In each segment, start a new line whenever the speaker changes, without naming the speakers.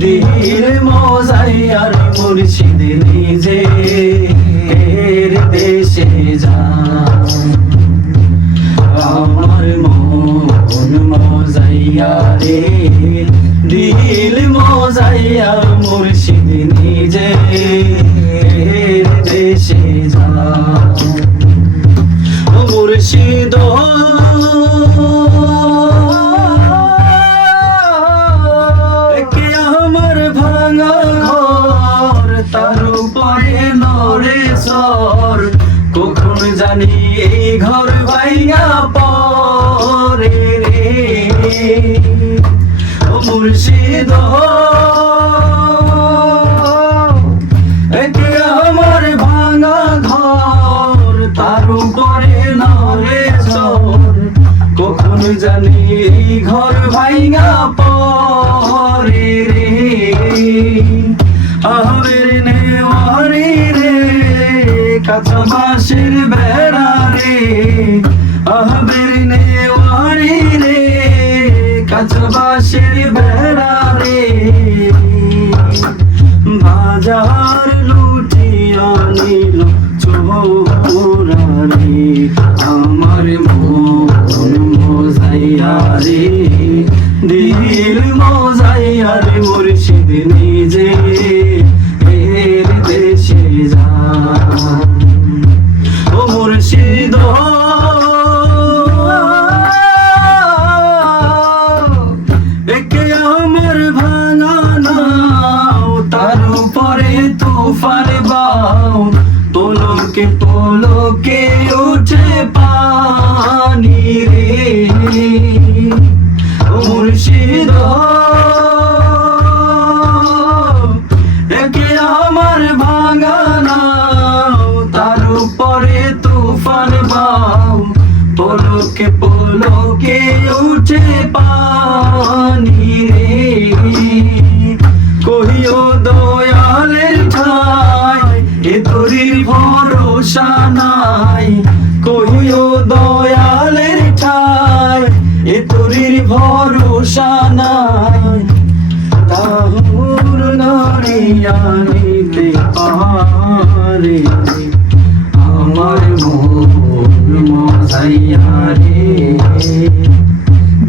দিল মজাইয়ার মুর্শিদ নিজে, এর দেশে যান। আমার মন মজাইয়া রে দিল মজাইয়া মুর্শিদ নিজে, এর দেশে যান। এই ঘর ভাইয়া পরে রে। মুর্শিদ আমার ভাঙা ঘর, তার উপরে নরে কখন জানি ঘর ভাইঙা পরে রে। আহবের নেওয়ারি রে রে আহবের নেওয়ারি রে কাঁচা বেড়া রে। বাজার লুটিয়া নিল চোরারে আমার মন মোজাইয়া রে। দিল মোজাইয়া রে মুর্শিদ নিজে। তুফান বাও পলকে পলকে উঠে পানি রে। মুর্শিদ, একে আমার ভাঙা নাও, তার উপরে তুফান বাও পলকে পলকে উঠে পানি এ তোরির ভরসা নাই। কহিও দয়ালের ঠাই, এ তোরির ভরসা নাই। তাহুর নারিয়া নিতে পারে আমার মন মজাইয়া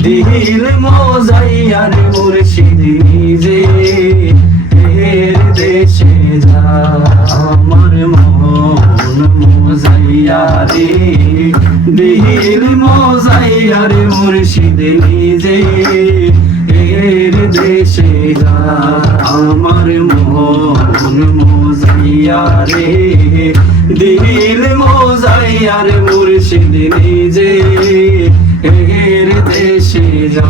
দিল মজাইয়া রে মুর্শিদ নিজে নারী দিল মোজাই আর মুর্শিদ নিজে। এর দেশে আমার মন মোজাইয়া দিল মোজাইয়া রে মুর্শিদ নিজে। এর দেশে যা